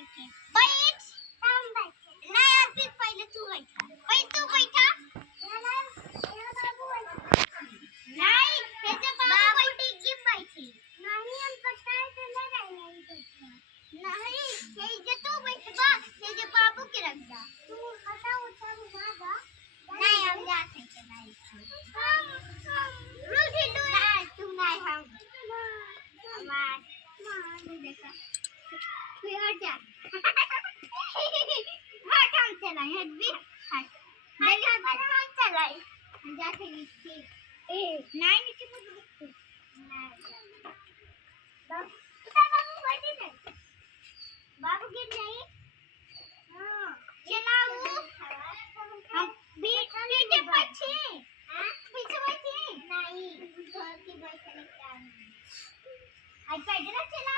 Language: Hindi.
बैठे बैठ हम बैठे नहीं अभी पहले तू बैठा पहले तू बैठा नहीं हे जे बाबू डिग्गी बैठी नहीं हम पता है तो नहीं हे जे तू बैठबा हे जे बाबू के रख दा तू हटा उठा बाबा नहीं हम जाते हैं नहीं रुक हिंदू नहीं तू नहीं हम हमार तू देखा तू हट जा हट हम चलाए हट भी हट हट हम चलाए हम जाते नीचे नहीं नीचे मत नहीं बाबू बैठी नहीं बाबू गिर नहीं हां चलाओ हम बीच पीछे पीछे पीछे बैठे नहीं घर की बैठने का आई पैदल चला